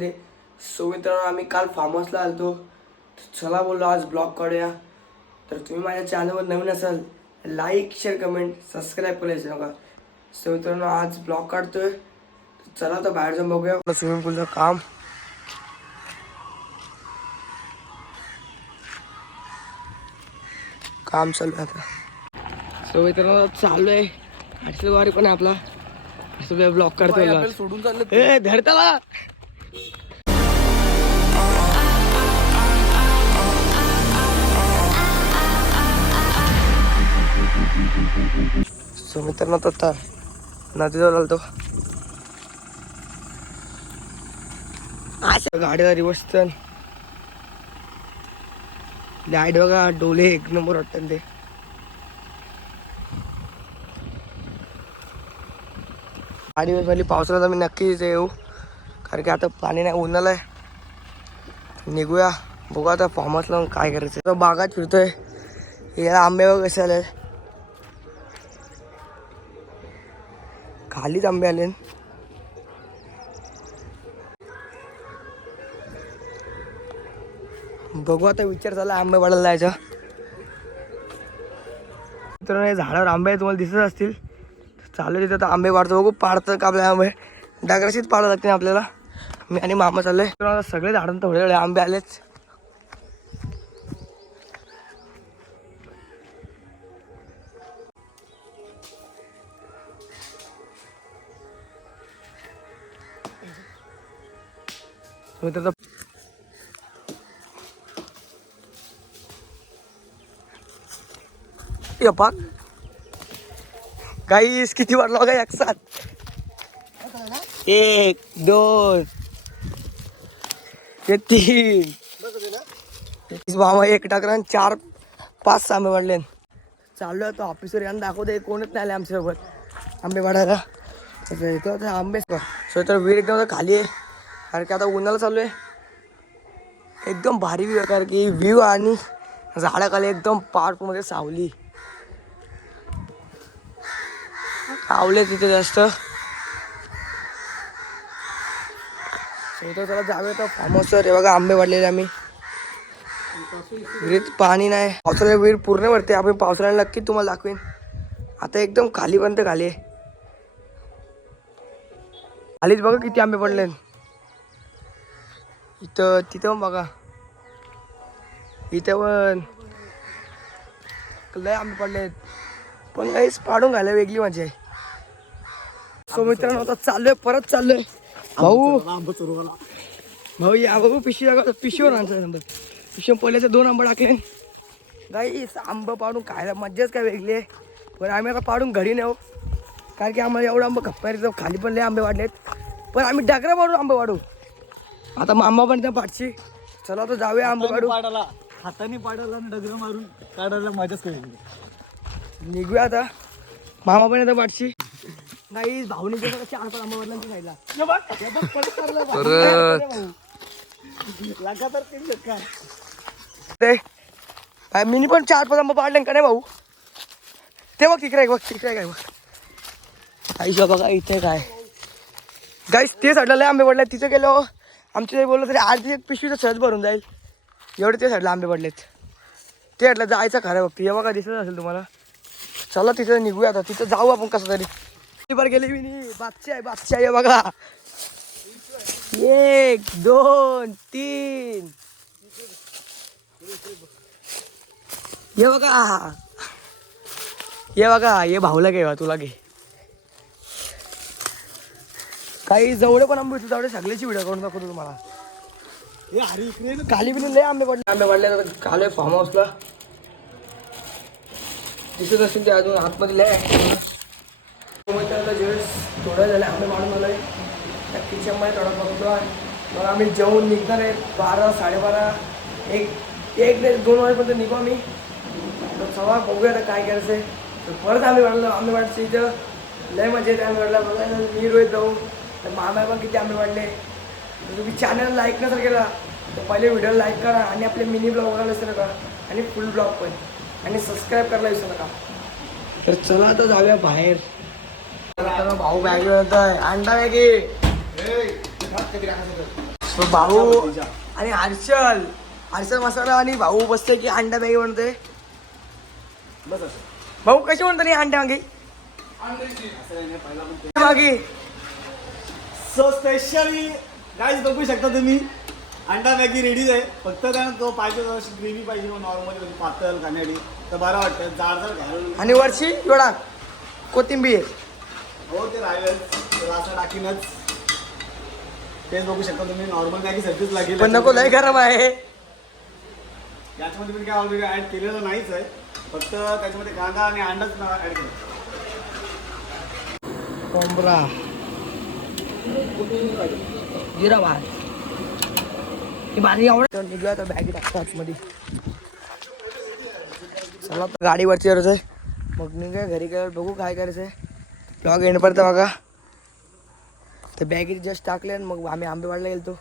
मित्रांनो आम्ही काल फार्म हाऊसला आलतो. चला बोललो आज ब्लॉग काढूया. तर तुम्ही माझ्या चॅनलवर नवीन असाल लाईक शेअर कमेंट सबस्क्राईब करायचं नका. सो मित्रांनो आज ब्लॉग काढतोय. चला तर बाहेर जाऊन बघूया. स्विमिंग पूलचं काम. काम चालू आहे आता. सो मित्रांनो चालू आहे. हर्षल वारी पण आहे आपला. ब्लॉग काढतोय सोडून चाललं ए धर त्याला सो मित्रांनो तो आता नदीजवळ आलतो असं. गाडीला रिवर्स तर लाइट बघा डोले एक नंबर वाटतात ते. गाडी पहिली पावसाळ्यात आम्ही नक्कीच येऊ. कारण की आता पाणी नाही उन्हाला आहे. निघूया. बघू आता फॉर्म लावून काय करायचं. तो बागात फिरतोय. याला आंबे कसे आले खालीच आंबे आले बघू आता विचार झाला आंबे वाढायला जायचा. मित्रांनो हे झाडावर आंबे तुम्हाला दिसत असतील. चालू आहे तिथं आंबे वाढतो. बघू पाडतं का आपल्या आंबे? डागराशीच पाडावं लागते आपल्याला. मी आणि मामा चाललोय. आता सगळे झाडून थोडे थोडे आंबे आलेच मी त्याचा यप्पा गाईस किती वाढला बघा एक साथ. एक दोन ते तीन. तीस एक टाकरान चार पाच आंबे वाढले. चाललो आहे तो ऑफिसवर यांना दाखवते कोणच नाही आले आमच्यासोबत. आंबे वाढायला. इथं आता आंबे. सो तर वीर एकदम खाली आहे. कारण की आता उन्हाळा चालू आहे एकदम भारी व्ह्यू आहे कारण की व्ह्यू आणि झाडाखाली एकदम पार्कमध्ये सावली. आवले तिथे जास्त. तर त्याला जाऊया तर फार्म हाऊसवर हे बघा आंबे वाढलेले आम्ही. विहिरीत पाणी नाही. पावसाळ्या विहीर पूर्ण भरते. आपण पावसाळ्याला नक्की तुम्हाला दाखवेन. आता एकदम खालीपर्यंत खाली आहे. खालीच बघा किती आंबे पडले इथं तिथं पण बघा. इथं पण. लय आंबे पडले पण काहीच पाडून घालाय वेगळी मजा आहे. सो मित्रांनो आता चाललोय. परत चाललोय. भाऊ. भाऊ या भाऊ पिशवी पिशवीवर आणचा नंबर. पिशवी पहिल्याचे दोन आंबे टाकले. गाई आंबं पाडून खायला मज्जाच काय वेगळी आहे. पण आम्ही आता पाडून घरी नेऊ कारण की आम्हाला एवढं आंबं खप्पाय खाली पण लय आंबे वाढलेत. पण आम्ही डागरा पाडून आंबे वाढू. आता मामा पण त्या पाठची चला तर जाऊया आंबे काढू पाडाला हाताने पाडाला आणि डगर मारून काढायला मजाच कळेल निघूया आता. मामा पण येतं पाठची नाही भाऊनी गेलं चार पाच आंबा वाढला खायला हे बघ, परत चाललं भाऊ. लगातार तीन झटका ते काय मिनी पण चार पाच आंबा पाडले का नाही भाऊ? ते बघ तिकडे बघ तिकडे काय बघ. आईशा बघा इथे काय? गाईस ते साईडला लय आंबे पडले तिथे गेलो. आमच्या ते बोललं तरी आठ एक पिशवीचं सहज भरून जाईल. एवढे ते साईडला आंबे पडलेत. ते साईडला जायचं खरं बघ. हे बघा दिसत असेल तुम्हाला. चला तिथं निघूया आता. तिथं जाऊ आपण कसं तरी. बार गेली मी बादशाह आहे बादशाह आहे बघा. एक दोन तीन. ये बघा. ये बघा ये भाऊला घे तुला घे. काही जवळ पण आंबे तेवढे सगळ्याची व्हिडिओ करून दाखवतो तुम्हाला. हे. खाली बिली लय आंबे पडले. आंबे पडले तर काल फार्म हाऊसला दिसत असेल ते अजून आतमध्ये लय आता ज्यावेळेस थोडं झालं आंबे मारून आलोय त्या किचनमध्ये थोडा बघतो आहे मग आम्ही जेवून निघणार आहे बारा साडेबारा एक एक ते दोन वाजेपर्यंत निघू आम्ही. तर चला बघूया आता काय करायचं आहे तर परत आम्ही वाढलो आम्ही वाटचं इथं. लय मजा येते आम्ही वाढला बघायला मी रोहित जाऊ तर मामा पण किती आम्ही वाढले. तर तुम्ही चॅनल लाईक नसेल केला तर पहिले व्हिडिओ लाईक करा आणि आपले मिनी ब्लॉग बघायला विसरू नका. आणि फुल ब्लॉग पण. आणि सबस्क्राईब करायला विसरू नका. तर चला आता जाऊया बाहेर. भाऊ बॅग अंडा बॅगी भाऊ आणि हर्षल. हर्षल मसाला आणि भाऊ बसते की अंडा बस असं भाऊ कशी म्हणतो नाही अंडा Maggi? Maggi. So specially guys बघू शकता तुम्ही अंडा मॅगी रेडीच आहे. फक्त त्यानं तो पाहिजे अशी ग्रेव्ही पाहिजे नॉर्मली म्हणजे पातळ खाण्यासाठी तर बरं वाटतं जाड जाड घालून. आणि वरची एवढा कोथिंबीर. हो ते राहिलं त्याला असं टाकीनच. तेच बघू शकता तुम्ही. नॉर्मल मॅगी लागेल. पण नको लय गरम आहे. याच्यामध्ये पण काय ऑलरेडी ऍड केलेलं नाहीच आहे. फक्त त्याच्यामध्ये कांदा आणि अंडाच ऍड केलं कोंबरा. जिरा भात. ही भाजी आवडत निघूया तर बॅगी टाकतो आतमध्ये. चला आता गाडीवरती करायचं आहे. मग निघूया घरी गेल्यावर बघू काय करायचं आहे ब्लॉग एंड पडतं बघा. तर बॅगेत जस्ट टाकले आणि मग आम्ही आंबेवाडला गेलतो.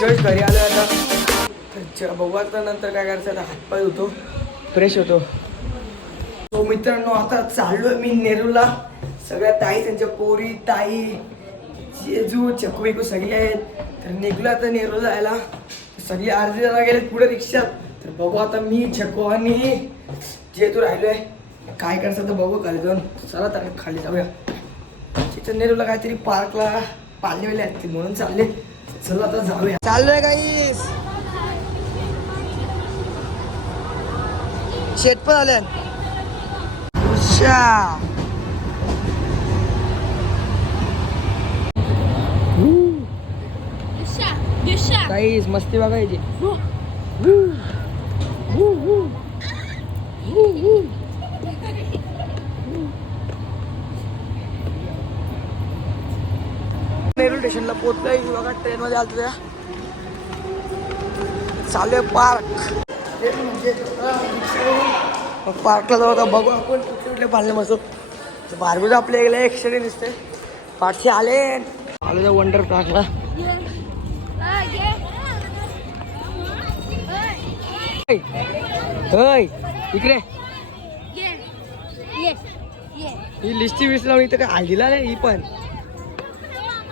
जस्ट घरी आलो आता. बघू आता नंतर काय करायचं आता. हातपाय होतो फ्रेश होतो. तो मित्रांनो आता चाललोय मी नेरूला. सगळ्या ताई त्यांच्या पोरी ताई जेजू चकू बिकू सगळे आहेत. तर निघलो आता नेहरू जायला. सगळे अर्धे जरा गेले पुढे रिक्षात. तर बघू आता मी चकू आणि जेजू राहिलोय. काय करायचं तर बघू खाली जाऊन. चला तर खाली जाऊया. तिथं नेरूला काहीतरी पार्कला पाळलेले आहेत ते म्हणून चालले. चला आता जाऊया. चाललोय काही शेत पण आले काहीच मस्ती बघायची. नेहरू स्टेशनला पोहोचलोय. बघा ट्रेन मध्ये आलतो त्या. चालू पार्क. पार्कला जाऊ आता बघू आपण कुठले कुठले पाळणे बसू तर बारबूज आपल्या गेले एक्सरे दिसते. पाठचे आले. आलो त्या वंडर पार्कला इकडे. ही लिस्टी विस लावून इथं काय हल्दीला नाही ही पण.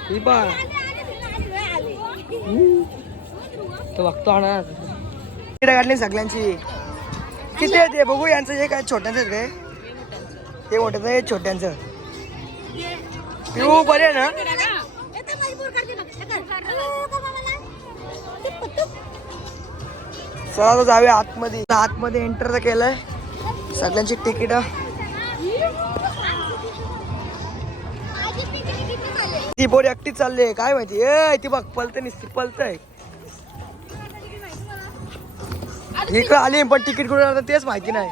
ही पण. तो बघतो आणा. काढली सगळ्यांची. किती आहे ते बघू यांचं हे काय छोट्यांचं काय ते मोठ्याचं हे छोट्यांचं. पिऊ बरे ना? चला तर जाऊया आतमध्ये. आतमध्ये एंटर तर केलंय. सगळ्यांची तिकीट. ती पोरी एकटीच चालली काय माहिती? ए ती बघ पलत निसती पलतय इकडं आली पण तिकीट कुठे राहतं तेच माहिती नाही.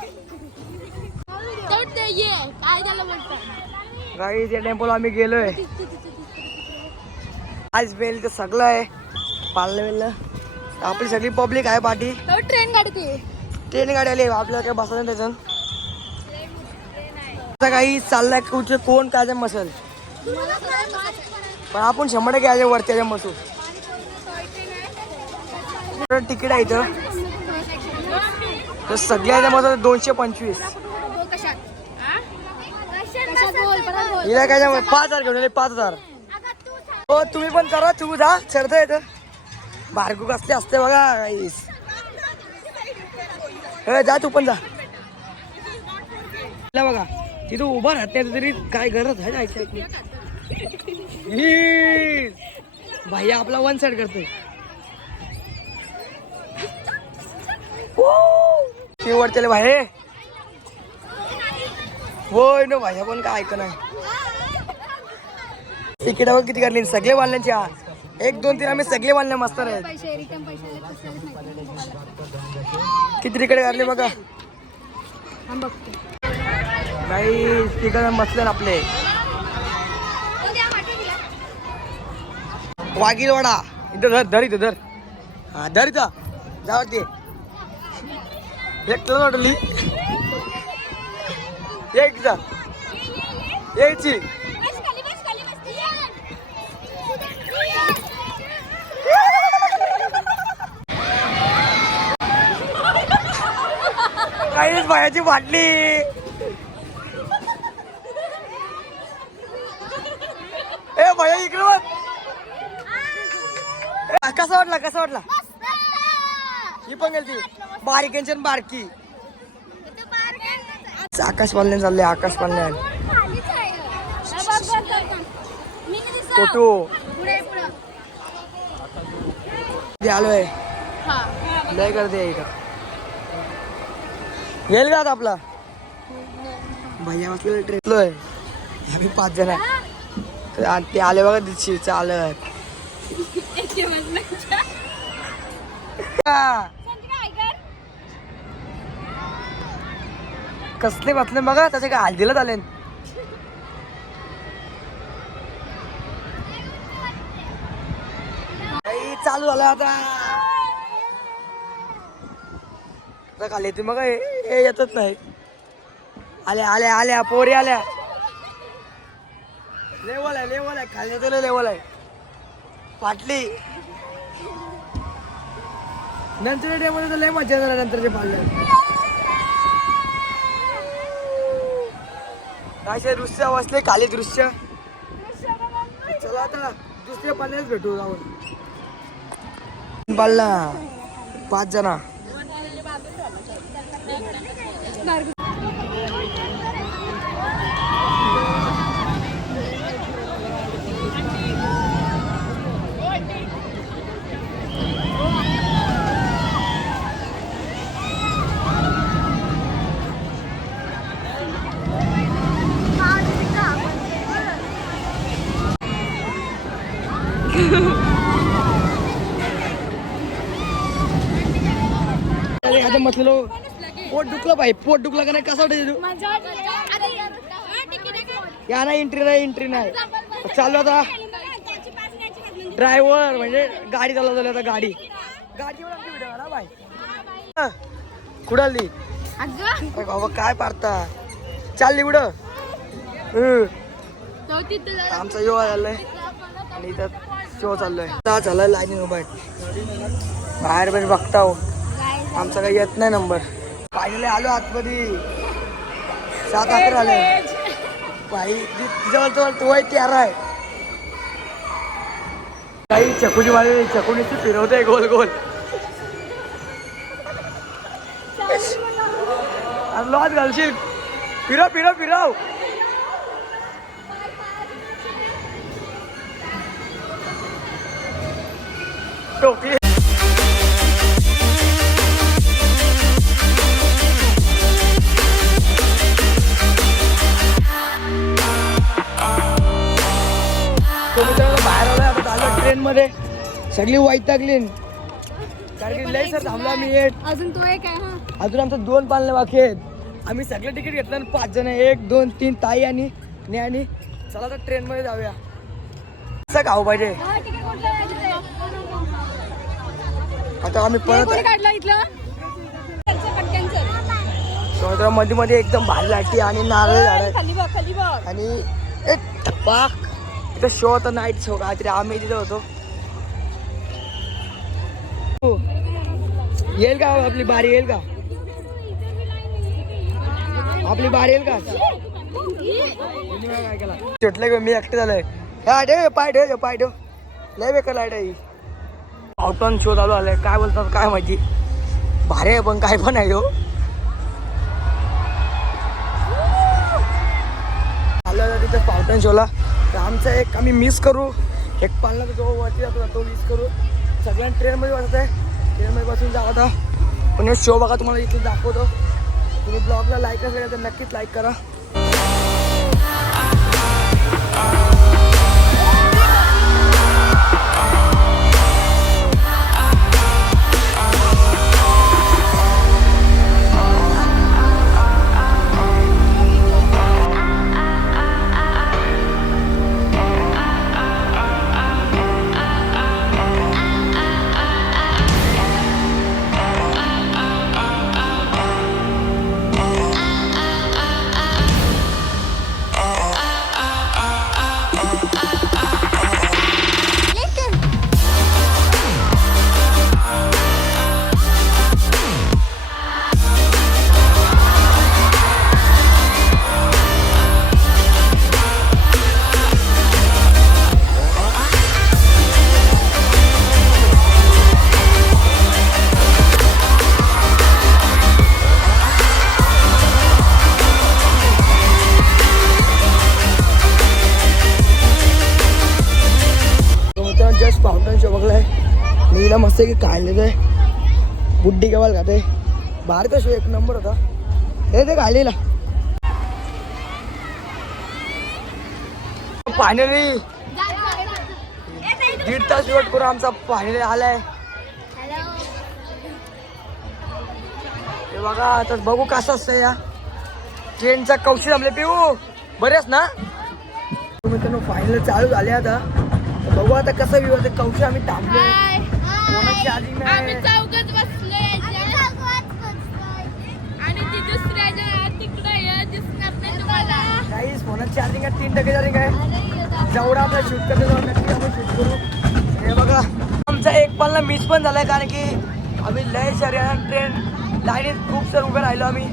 गाई त्या टेम्पोला आम्ही गेलोय. आज बेल तर सगळं आहे. पाळलं वेळलं आपली सगळी पब्लिक आहे पाठी. ट्रेन गाडी ट्रेन गाडी आली आपल्याला काय बसायला नाही त्याच्यात काही चाललाय कुठे कोण काय मसल. पण आपण शंभर टक्के याच्या वरती याच्या मसू तिकीट आहे इथं. तर सगळ्या मसल दोनशे पंचवीस. हिला काय? पाच हजार घेऊन पाच हजार. हो तुम्ही पण करा तू जा. चढता येतं. बारकू कसले असते बघा गाईस. जा तू पण जा. बघा तिथं उभा राहते तरी काय गरज आहे ना भाई आपला वन साइड करतोय. हो. शेवटच्याले भाई. होय नो भाई पण काय ऐक नाही तिकीट किती काढली सगळे वाल्यांची आज. एक दोन तीन आम्ही सगळे वाढले मस्त आहेत. किती तिकीट काढले बघा. नाही तिकडे बसले ना आपले. वागील वडा. इथं धर धर इथं धर. हा धर इथं. जा ते एक तुला वाटली एक जा. यायची गणेश भायाची बाटली ए भैया इकडे बघ. कसा वाटला कसा वाटला? ही पण गेली बारीक यांची आणि बारकी. आकाश पालने चालले आकाश पालने. फोटो आलोय. लय करते इथं येईल का आता आपला? भैया बसलेलं ट्रेनलोय आम्ही पाच जण आहे. ते आले बघा दिवशी चालत. हा. कसले बसले बघा त्याचे काय हल्दीला झाले आई, चालू झालं आता. आता खाली येते. मग हे हे येतच नाही. आल्या आल्या आल्या पोरी आल्या. लेवल आहे लेवल आहे. खाली येते लेवल आहे. पाटली. नंतर डे मध्ये तर लय मजा झाला नंतरचे पाडले. असे दृश्य वाचले? खाली दृश्य. चला आता दुसऱ्या पाण्यात भेटू जाऊन पाळला पाच जणा. म्हटलं पोट दुखलं पाहिजे पोट दुखलं का नाही? कसं वाटत या ना एंट्री नाही एंट्री नाही. चालू आता. ड्रायव्हर म्हणजे गाडी चालवत झाली आता गाडी. गाडीवर हा. कुठं आली? बाबा काय पाडता? चालली कुठं. आमचा योगा झालाय आणि इथं शो चाललोय. चाललाय लाईनी बाहेर पण बघता हो. आमचा काही येत नाही नंबर. फायनली आलो आतमध्ये. सात अकरा आले बाई तिच्यावर तो तो वय तेरा आहे. काही चकुनी वाले चकुनीची फिरवते गोल गोल. अरे लॉज घालशील. फिरव फिरव फिरव. टोपी मध्ये. सगळी वैतागली कारण की लय सर थांबलो एक अजून तो एक आहे हा. अजून आमचं दोन पालने बाकी आहेत. आम्ही सगळे तिकीट घेतलं आणि पाच जण. एक दोन तीन ताई आणि ने आणि चला तर ट्रेन मध्ये जाऊया. असं खाऊ पाहिजे. आता आम्ही परत काढलं इथलं? मध्ये मध्ये एकदम भारी लाटी आणि नारळ झाड. आणि एक टपाक. इथं शो होता नाईट शो काहीतरी आम्ही तिथे होतो. येईल का आपली बारी येईल का आपली बारी येईल का काय ग मी एकटे झालोय. हा ठेव पाय ठेव हे पाय ठेव. लय बेकार लाइट आहे आउटॉन शो चालू आलाय काय बोलतात काय माहिती? भारी आहे पण काय पण आहे हो. आलं तिथे फाउंटन शोला तर आमचा एक आम्ही मिस करू. एक पालना जो वरती जातो तो मिस करू. सगळ्यांना ट्रेनमध्ये बसत आहे. ट्रेनमध्ये बसून जा पण शो बघा तुम्हाला इथून दाखवतो. तुम्ही ब्लॉगला लाईक असेल तर नक्कीच लाईक करा. तिला मस्त की काढलेलं आहे. बुड्डी केव्हा खाते बाहेरचा शो एक नंबर होता. हे ते काढलेला. फायनली दीड तास वेट करून आमचा फायनली आलाय. हे बघा आता बघू कसं असतं या. ट्रेनचा कौशल आमले पिऊ. बरेच ना? मित्रांनो फायनल चालू झाले आता. बघू आता कसं पिऊ ते कौशल आम्ही थांबले नाही. आम्ही चौघच बसलोय. आणि ती दुसऱ्या तिकडे दिसणार नाही तुम्हाला. काहीच फोनात चार्जिंग आहे तीन टक्के चार्जिंग आहे. जेवढा आपला शूट करतो तेवढा नक्की आपण शूट करू. हे बघा. आमचा एक पालना मिस पण झालाय कारण की आम्ही लय शर्यत ट्रेन लाईनीत खूप सर उभे राहिलो आम्ही.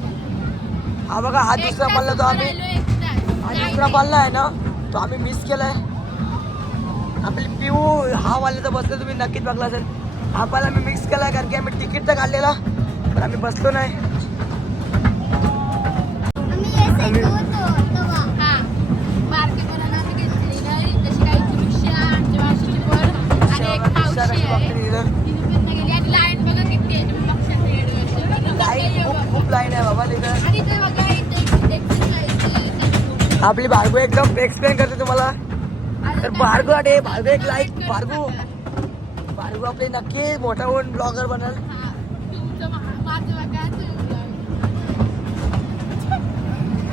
हा बघा हा दुसरा पाल्ला तो आम्ही हा दुसरा पाल्ला आहे ना तो आम्ही मिस केलाय. आपली पिऊ हा वाले तर बसले तुम्ही नक्कीच बघला असेल. हा पाला मी मिक्स केलाय कारण की आम्ही तिकीट तर काढलेला पण आम्ही बसलो नाही. हा. खूप लाईन आहे बाबा तिथं. आपली भार्गव एकदम एक्सप्लेन करते तुम्हाला. तर अटे भार्गव एक लाईक भार्गव. भार्गव आपले नक्की मोठा होऊन ब्लॉगर बनल.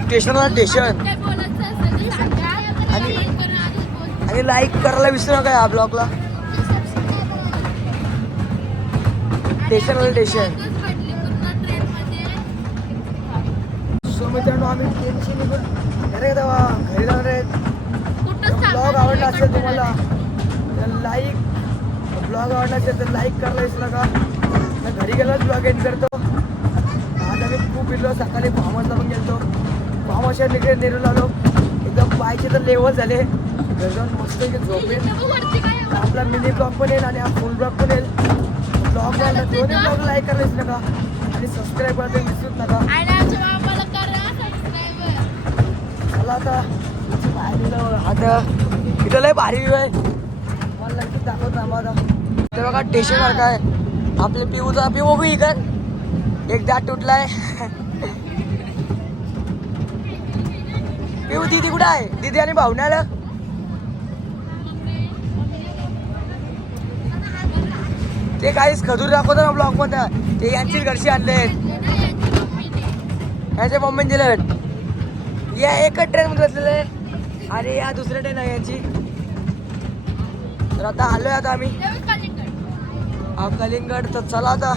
स्टेशनला स्टेशन. आणि-. आणि लाईक करायला विसरू नका या ब्लॉगला स्टेशनला स्टेशन मित्रांनो आम्ही ट्रेनशी निघून अरे तेव्हा घरी जाणार आहेत ब्लॉग आवडला असेल तुम्हाला. तर लाईक ब्लॉग आवडला असेल तर लाईक करायला विसरू नका. घरी गेलोच ब्लॉग एंड करतो. आज आम्ही खूप फिरलो सकाळी फार्म हाऊसला पण गेलतो. फार्म हाऊसच्या निरून आलो एकदम पायचे तर लेवल झाले. घरी जाऊन मस्त झोपेल? आपला मिनी ब्लॉग पण येईल आणि हा फुल ब्लॉग पण येईल. ब्लॉग दोन्ही ब्लॉग लाईक करायला विसरू नका. आणि सबस्क्राईब करायला विसरूच नका. मला आता. गेलं आता. इथं लय भारी व्ह्यू आहे. मला लगेच दाखवत आता ते बघा स्टेशन सारखं आहे आपले पिऊचा पिऊ बघू इकड. एक दात तुटलाय. पिऊ दिदी कुठं आहे? दिदी आणि भाऊ आलं? ते काहीच खजूर दाखवतो ना ब्लॉगमध्ये. ते यांचीच घरची आणले याच्या मम्मी दिले या एकच ट्रेन मध्ये बसलेलं अरे या दुसऱ्या ट्रेन आहे यांची तर आता आलोय आता आम्ही. हा, कलिंगड तर चला आता.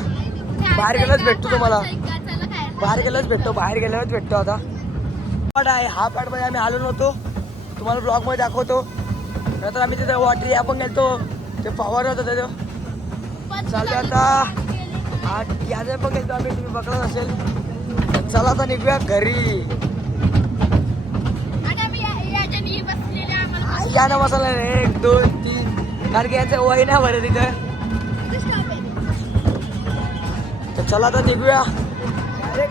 बाहेर गेल्याच भेटतो तुम्हाला. बाहेर गेल्याच भेटतो बाहेर गेल्यावरच भेटतो आता. पॅट आहे हा पॅट आम्ही आलो नव्हतो. तुम्हाला ब्लॉगमध्ये दाखवतो. नंतर आम्ही तिथे वॉटर या पण गेलतो. ते पवार होतं त्याचं चालू आता. हा याने पण गेलतो आम्ही तुम्ही बघत असेल. चला आता निघूया घरी. आ, या ना मसाला एक दोन तीन. कारण की याचं वय नाही बरं तिथं चला आता निघूया. अरे